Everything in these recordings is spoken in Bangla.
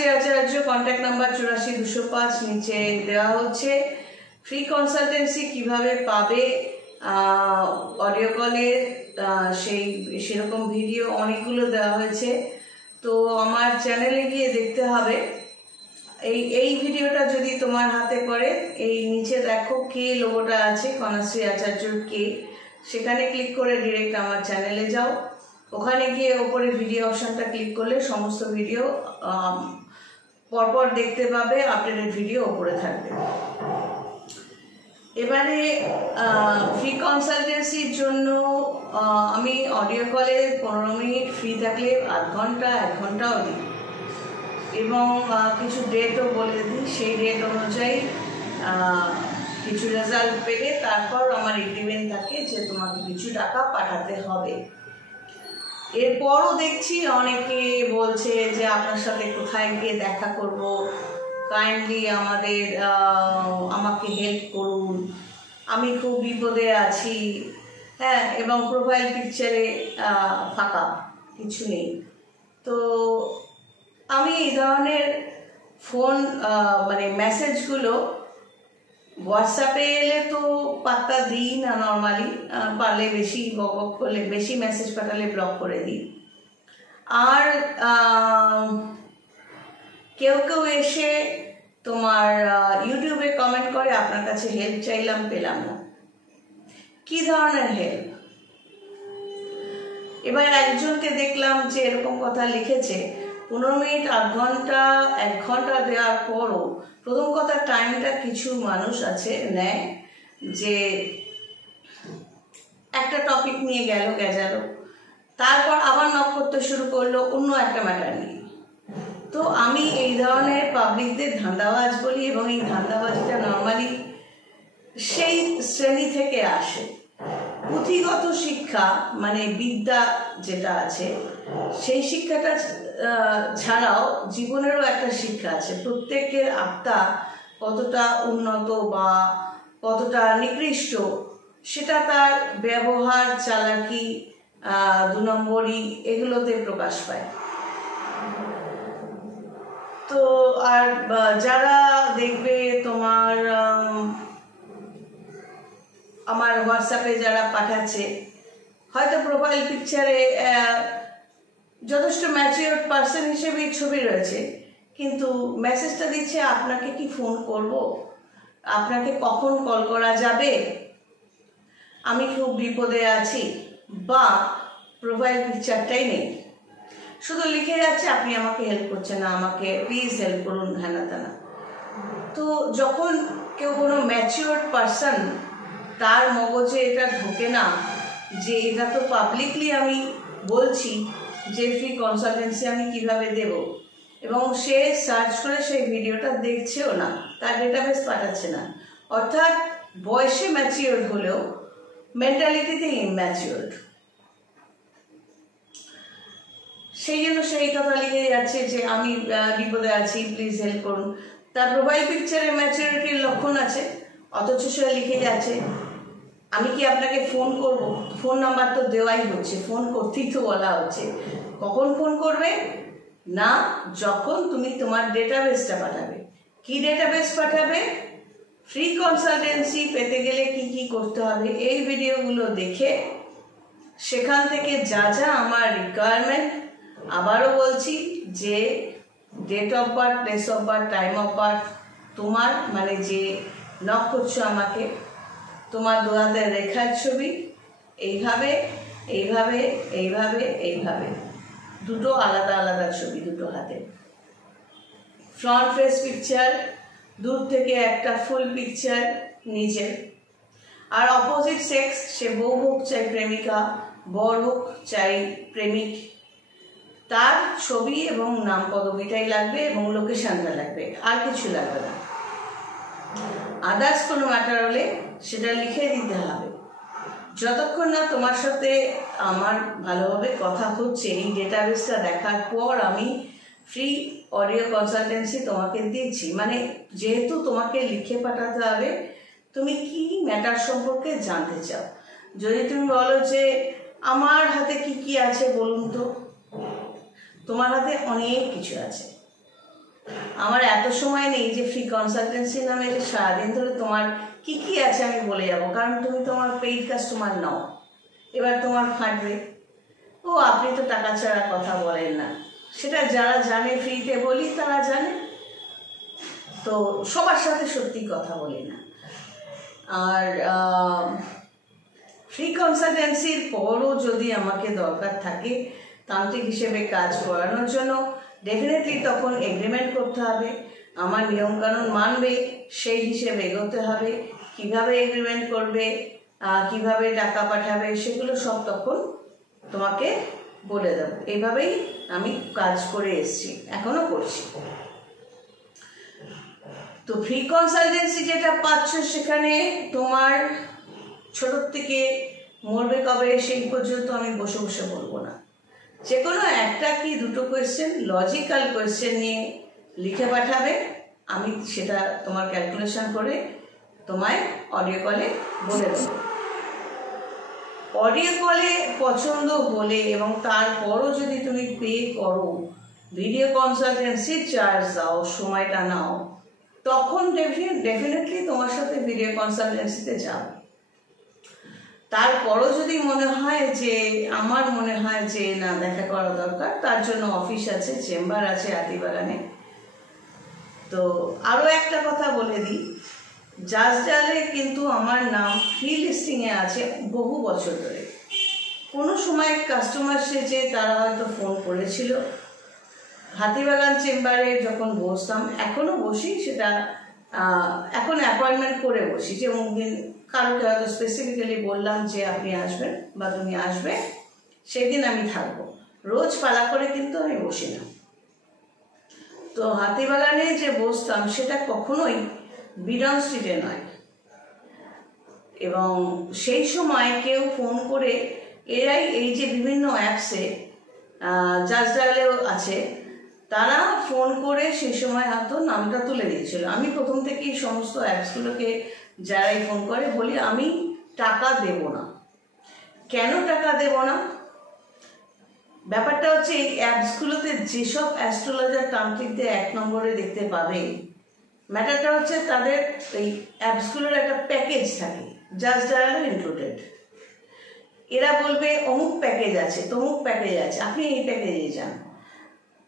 কন্যাশ্রী আচার্য, কন্ট্যাক্ট নাম্বার 84 205 নিচে দেওয়া হচ্ছে। ফ্রি কনসালটেন্সি কিভাবে পাবে, অডিও কলে সেরকম ভিডিও অনেকগুলো দেওয়া হয়েছে। তো আমার চ্যানেলে গিয়ে দেখতে হবে। এই ভিডিওটা যদি তোমার হাতে পড়ে, এই নিচে দেখো কে লোগোটা আছে, কন্যাশ্রী আচার্যর কে, সেখানে ক্লিক করে ডিরেক্ট আমার চ্যানেলে যাও। ওখানে গিয়ে ওপরে ভিডিও অপশানটা ক্লিক করলে সমস্ত ভিডিও পরপর দেখতে পাবে, আপডেটেড ভিডিও ওপরে থাকবে। এবারে ফ্রি কনসালটেন্সির জন্য আমি অডিও কলে 15 মিনিট, ফ্রি থাকলে আধ ঘন্টা 1 ঘন্টাও দিই, এবং কিছু ডেটও বলে দিই। সেই ডেট অনুযায়ী কিছু রেজাল্ট পেলে তারপর আমার এগ্রিমেন্ট থাকে যে তোমাকে কিছু টাকা পাঠাতে হবে। এরপরও দেখছি অনেকে বলছে যে আপনার সাথে কোথায় গিয়ে দেখা করব, কাইন্ডলি আমাকে হেল্প করুন, আমি খুব বিপদে আছি, হ্যাঁ, এবং প্রোফাইল পিকচারে ফাঁকা, কিছু নেই। তো আমি এই ধরনের ফোন মেসেজগুলো হোয়াটসঅ্যাপে এলে তো পাত্তা দিই না নর্মালি, পারলে বেশি বক করলে, বেশি মেসেজ পাঠালে ব্লক করে দিই। আর কেউ কেউ এসে তোমার ইউটিউবে কমেন্ট করে আপনার কাছে হেল্প চাইলাম, পেলাম না। কি ধরনের হেল্প? এবার একজনকে দেখলাম যে এরকম কথা লিখেছে, 15 মিনিট, আধ ঘন্টা 1 ঘন্টা দেওয়ার পরও প্রথম কথা টাইমটা কিছু মানুষ আছে নেয়, যে একটা টপিক নিয়ে গেল, তারপর আবার নক করতে শুরু করলো অন্য একটা ম্যাটার নিয়ে। তো আমি এই ধরনের পাবলিকদের ধান্দাবাজ বলি, এবং এই ধান্দাবাজিটা নর্মালি সেই শ্রেণী থেকে আসে। পুঁথিগত শিক্ষা মানে বিদ্যা যেটা আছে, সেই শিক্ষাটা ছাড়াও জীবনেরও একটা শিক্ষা আছে। প্রত্যেকের আত্মা কতটা উন্নত বা কতটা নিকৃষ্ট সেটা তার ব্যবহার, চালাকি, 2 নম্বরই এগুলোতে প্রকাশ পায়। তো আর যারা দেখবে তোমার আমার হোয়াটসঅ্যাপে যারা পাঠাচ্ছে, হয়তো প্রোফাইল পিকচারে যথেষ্ট ম্যাচিওর পার্সন হিসেবেই ছবি রয়েছে, কিন্তু মেসেজটা দিচ্ছে আপনাকে কি ফোন করব, আপনাকে কখন কল করা যাবে, আমি খুব বিপদে আছি, বা প্রোফাইল পিকচারটাই নেই, শুধু লিখে যাচ্ছে আপনি আমাকে হেল্প করছেন না, আমাকে প্লিজ হেল্প করুন, হ্যানা তেনা। তো যখন কেউ কোনো ম্যাচিওর পার্সন, তার মগজে এটা ঢোকে না যে এটা তো পাবলিকলি আমি বলছি যে ফ্রি কনসালটেন্সি আমি কিভাবে দেব, এবং সে সার্চ করে সেই ভিডিওটা দেখছেও না, তার ডেটাবেস পাঠাচ্ছে না, অর্থাৎ বয়সে ম্যাচিওর হলেও মেন্টালিটিতে ইম্যাচিওর। সেই জন্য সেই কথা লিখে যাচ্ছে যে আমি বিপদে আছি, প্লিজ হেল্প করুন। তার প্রোফাইল পিকচারে ম্যাচিওরিটির লক্ষণ আছে, অথচ সে লিখে যাচ্ছে আমি কি আপনাকে ফোন করব। ফোন নাম্বার তো দেওয়াই হচ্ছে, ফোন করতেই তো বলা হচ্ছে। কখন ফোন করবে না, যখন তুমি তোমার ডেটাবেসটা পাঠাবে। কি ডেটাবেস পাঠাবে? ফ্রি কনসালটেন্সি পেতে গেলে কি কি করতে হবে এই ভিডিওগুলো দেখে সেখান থেকে যা যা আমার রিকোয়ারমেন্ট, আবারও বলছি যে date of birth, place of birth, time of birth, তোমার মানে যে নক করছো আমাকে, তোমার 2 হাতের রেখার ছবি, এইভাবে এইভাবে এইভাবে এইভাবে, দুটো আলাদা আলাদা ছবি, দুটো হাতে, ফ্রন্ট ফেস পিকচার, দূর থেকে একটা ফুল পিকচার নিজের, আর অপোজিট সেক্স, সে বউ হোক চাই প্রেমিকা, বর হোক চাই প্রেমিক, তার ছবি এবং নাম পদবিটাই লাগবে, এবং লোকেশনটা লাগবে, আর কিছু লাগবে না। আদার্স কোনো ম্যাটার হলে সেটা লিখে দিতে হবে। যতক্ষণ না তোমার সাথে আমার ভালোভাবে কথা হচ্ছে, এই ডেটাবেসটা দেখার পর আমি ফ্রি অডিও কনসালটেন্সি তোমাকে দিচ্ছি। মানে যেহেতু তোমাকে লিখে পাঠাতে হবে তুমি কি ম্যাটার সম্পর্কে জানতে চাও। যদি তুমি বলো যে আমার হাতে কি কি আছে বলুন তো, তোমার হাতে অনেক কিছু আছে। আমার এত সময় নেই যে ফ্রি কনসালটেন্সি নামে যে সারাদিন ধরে তোমার কি কি আছে আমি বলে যাব, কারণ তুমি তোমার পেইড কাস্টমার নাও, এবার তোমার ফাটবে, ও আপনি তো টাকা ছাড়া কথা বলেন না। সেটা যারা জানে, ফ্রিতে বলি তারা জানে, তো সবার সাথে সত্যি কথা বলি না। আর ফ্রি কনসালটেন্সির পরও যদি আমাকে দরকার থাকে তান্ত্রিক হিসেবে কাজ করানোর জন্য, ডেফিনেটলি তখন এগ্রিমেন্ট করতে হবে, আমার নিয়মকানুন মানবে, সেই হিসেবে এগোতে হবে। কিভাবে এগ্রিমেন্ট করবে, কিভাবে টাকা পাঠাবে, সেগুলো সব তখন তোমাকে বলে দেবো। এইভাবেই আমি কাজ করে এসেছি, এখনো করছি। তো ফ্রি কনসালটেন্সি যেটা পাচ্ছ, সেখানে তোমার ছোটোর থেকে মরবে কবে সেই পর্যন্ত আমি বসে বসে বলবো না। যে কোনো একটা কি দুটো কোয়েশ্চেন, লজিক্যাল কোয়েশ্চেন নিয়ে লিখে পাঠাবে, আমি সেটা তোমার ক্যালকুলেশন করে তোমায় অডিও কলে বলে দেবো। অডিও কলে পছন্দ হলে এবং তারপরও যদি তুমি পে করো, ভিডিও কনসালটেন্সির চার্জ দাও, সময়টা নাও, তখন ডেফিনেটলি তোমার সাথে ভিডিও কনসালটেন্সিতে যাও। তারপরও যদি মনে হয় যে, আমার মনে হয় যে না দেখা করা দরকার, তার জন্য অফিস আছে, চেম্বার আছে হাতিবাগানে। তো আরও একটা কথা বলে দিই, জাজডালে কিন্তু আমার নাম ফ্রি লিস্টিংয়ে আছে বহু বছর ধরে। কোনো সময় কাস্টমার সেজে তারা হয়তো ফোন করেছিল, হাতিবাগান চেম্বারে যখন বসতাম, এখনও বসি, সেটা এখন অ্যাপয়েন্টমেন্ট করে বসি, যে দিন কারোকে হয়তো স্পেসিফিক্যালি বললাম যে আপনি আসবেন বা তুমি আসবে, সেদিন আমি থাকবো। রোজ পালা করে কিন্তু আমি বসি না। তো হাতিবাগানে যে বসতাম সেটা কখনোই বিডন স্ট্রিটে নয়। এবং সেই সময় কেউ ফোন করে, এরাই এই যে বিভিন্ন অ্যাপসে জাজডালেও আছে, তারা ফোন করে সেই সময় হয়তো নামটা তুলে দিয়েছিল। আমি প্রথম থেকেই সমস্ত অ্যাপসগুলোকে যারাই ফোন করে বলি, আমি টাকা দেব না। কেন টাকা দেব না? ব্যাপারটা হচ্ছে, এই অ্যাপসগুলোতে যেসব অ্যাস্ট্রোলজার তান্ত্রিকদের 1 নম্বরে দেখতে পাবে, ম্যাটারটা হচ্ছে তাদের এই অ্যাপসগুলোর একটা প্যাকেজ থাকে, জাজডালও ইনক্লুডেড। এরা বলবে অমুক প্যাকেজ আছে, তমুক প্যাকেজ আছে, আপনি এই প্যাকেজে যান।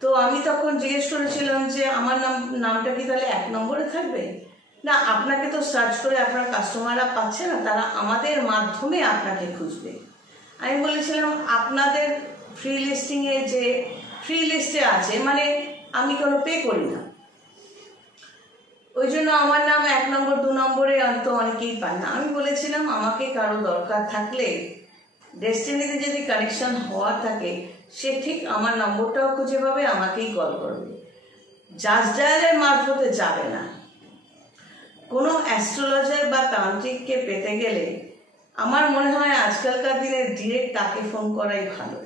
তো আমি তখন জিজ্ঞেস করেছিলাম যে আমার নামটা কি তাহলে 1 নম্বরে থাকবে? না, আপনাকে তো সার্চ করে আপনার কাস্টমাররা পাচ্ছে না, তারা আমাদের মাধ্যমে আপনাকে খুঁজবে। আমি বলেছিলাম আপনাদের ফ্রি লিস্টিংয়ে যে ফ্রি লিস্টে আছে, মানে আমি কোনো পে করি না, ওই জন্য আমার নাম 1 নম্বর 2 নম্বরে হয়তো অনেকেই পায় না। আমি বলেছিলাম আমাকে কারো দরকার থাকলে, ডেস্টিনিতে যদি কানেকশন হওয়া থাকে, সে ঠিক আমার নম্বরটাও খুঁজে পাবে, আমাকেই কল করবে, জাজডালের মারফতে যাবে না। কোনো অ্যাস্ট্রোলজার বা তান্ত্রিককে পেতে গেলে আমার মনে হয় আজকালকার দিনে ডিরেক্ট তাকে ফোন করাই ভালো,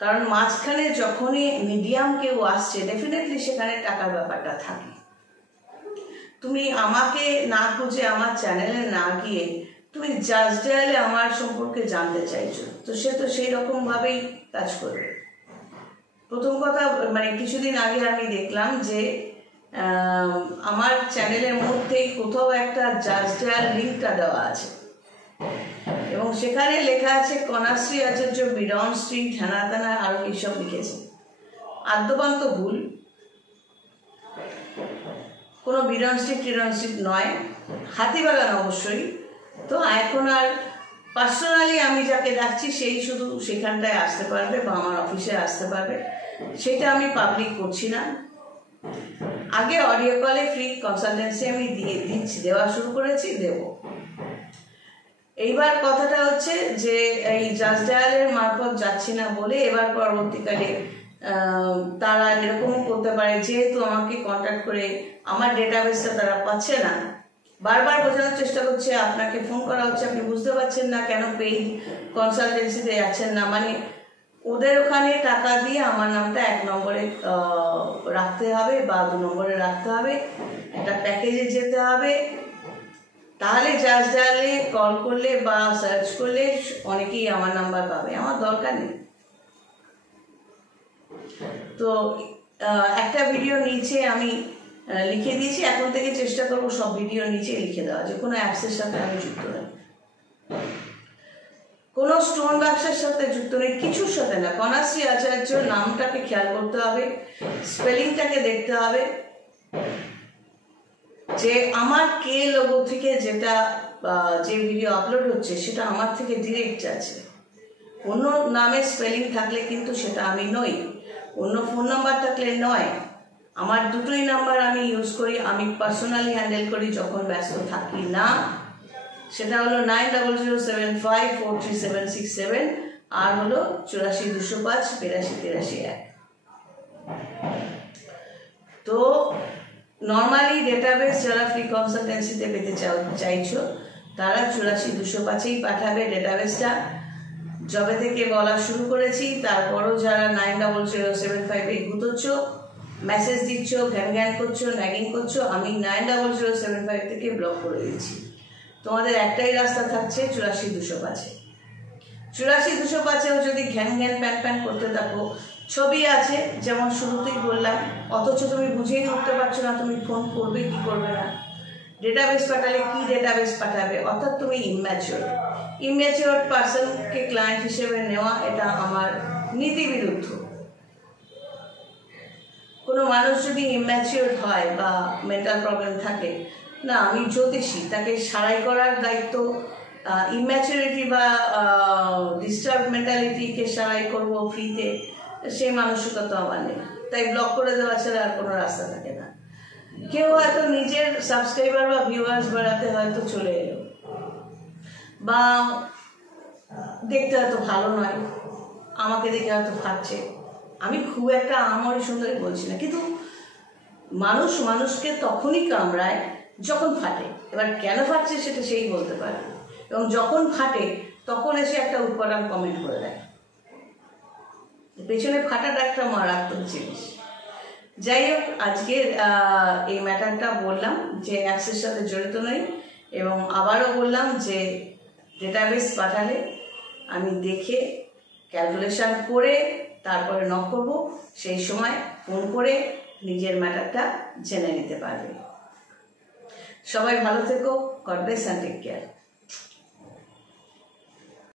কারণ মাঝখানে যখনই মিডিয়াম কেউ আসছে, ডেফিনেটলি সেখানে টাকার ব্যাপারটা থাকে। তুমি আমাকে না খুঁজে, আমার চ্যানেলে না গিয়ে তুমি জাজডালে আমার সম্পর্কে জানতে চাইছো, তো সে তো সেই রকমভাবেই কাজ করবে। প্রথম কথা, মানে কিছুদিন আগে আমি দেখলাম যে আমার চ্যানেলের মধ্যেই কোথাও একটা জাজডাল লিঙ্কটা দেওয়া আছে, এবং সেখানে লেখা আছে কনাশ্রী আচার্য, বিডন স্ট্রিট, হেনা তেনা, আরও এইসব লিখেছে। আদ্যপান্ত ভুল, কোনো বিডন স্ট্রিট নয়, হাতিবাগান অবশ্যই। তো এখন আর পার্সোনালি আমি যাকে ডাকছি সেই শুধু সেখানটায় আসতে পারবে বা আমার অফিসে আসতে পারবে, সেটা আমি পাবলিক করছি না। আগে অডিও কলে ফ্রি কনসালটেন্সি আমি দেওয়া শুরু করেছি, দেব। এইবার কথাটা হচ্ছে যে এই জাজডালের মারফত যাচ্ছি না বলে এবার পরবর্তীকালে তারা এরকমও করতে পারে, যেহেতু আমাকে কন্ট্যাক্ট করে আমার ডেটাবেসটা তারা পাচ্ছে না, বারবার বোঝানোর চেষ্টা করছে, আপনাকে ফোন করা হচ্ছে, আপনি বুঝতে পারছেন না কেন পেইড কনসালটেন্সিতে যাচ্ছেন না। মানে ওদের ওখানে টাকা দিয়ে আমার নামটা 1 নম্বরে রাখতে হবে বা 2 নম্বরে রাখতে হবে, একটা প্যাকেজে যেতে হবে, তাহলে জাজডালে কল করলে বা সার্চ করলে অনেকেই আমার নাম্বার পাবে। আমার দরকার নেই। তো একটা ভিডিও নিচে আমি লিখে দিয়েছি, এখন থেকে চেষ্টা করবো সব ভিডিও নিচে লিখে দেওয়া, যে কোনো অ্যাপসের সাথে আমি যুক্ত নই, কোনো স্টোন ব্যবসার সাথে যুক্ত নেই, কিছুর সাথে না। কণাশ্রী আচার্য নামটাকে খেয়াল করতে হবে, স্পেলিংটাকে দেখতে হবে, যে আমার কে লোগো থেকে যেটা যে ভিডিও আপলোড হচ্ছে সেটা আমার থেকে ডিরেক্ট আছে। অন্য নামের স্পেলিং থাকলে কিন্তু সেটা আমি নই, অন্য ফোন নাম্বার থাকলে নয়। আমার দুটোই নাম্বার আমি ইউজ করি, আমি পার্সোনালি হ্যান্ডেল করি যখন ব্যস্ত থাকি না। সেটা হলো 9007543767 আর হলো 8420582831। তো নর্মালি ডেটাবেস যারা ফ্রি কনসালটেন্সিতে পেতে চাইছো তারা 842005-এই পাঠাবে ডেটাবেসটা। যবে থেকে বলা শুরু করেছি তারপরও যারা 900758 গুতোচ্ছ, মেসেজ দিচ্ছ, ঘ্যান করছো, ন্যাগিং করছো, আমি 900758 থেকে ব্লক করে দিচ্ছি। তোমাদের একটাই রাস্তা থাকছে 842005-এ। 842005-এও যদি ঘ্যান প্যান করতে থাকো, ছবি আছে যেমন শুরুতেই বললাম, অথচ তুমি বুঝেই উঠতে পারছো না তুমি ফোন করবে কি করবে না, ডেটাবেস পাঠালে কি ডেটাবেস পাঠাবে, অর্থাৎ তুমি ইম্যাচিওর পার্সনকে ক্লায়েন্ট হিসেবে নেওয়া এটা আমার নীতি বিরুদ্ধ। কোনো মানুষ যদি ইম্যাচিওর হয় বা মেন্টাল প্রবলেম থাকে, না আমি জ্যোতিষী, তাকে সারাই করার দায়িত্ব, ইম্যাচুরিটি বা ডিস্টার্ব মেন্টালিটিকে সারাই করবো ফ্রিতে, সেই মানসিকতা আমার নেই। তাই ব্লক করে দেওয়া ছাড়া আর কোনো রাস্তা থাকে না। কেউ হয়তো নিজের সাবস্ক্রাইবার বা ভিউয়ার্স বাড়াতে হয়তো চলে এলো, বা দেখতে হয়তো ভালো নয়, আমাকে দেখে হয়তো ফাটছে, আমি খুব একটা আমারই সুন্দরী বলছি না, কিন্তু মানুষ মানুষকে তখনই কামড়ায় যখন ফাটে। এবার কেন ফাটছে সেটা সেই বলতে পারে, এবং যখন ফাটে তখন এসে একটা উৎপাদন কমেন্ট করে দেয়। পেছনে ফাটাটা একটা মারাত্মক জিনিস। যাই হোক, আজকের এই ম্যাটারটা বললাম যে অ্যাপসের সাথে জড়িত নই, এবং আবারও বললাম যে ডেটাবেস পাঠালে আমি দেখে ক্যালকুলেশন করে তারপরে নক করব, সেই সময় ফোন করে নিজের ম্যাটারটা জেনে নিতে পারবে। সবাই ভালো থেকো, God bless and take care.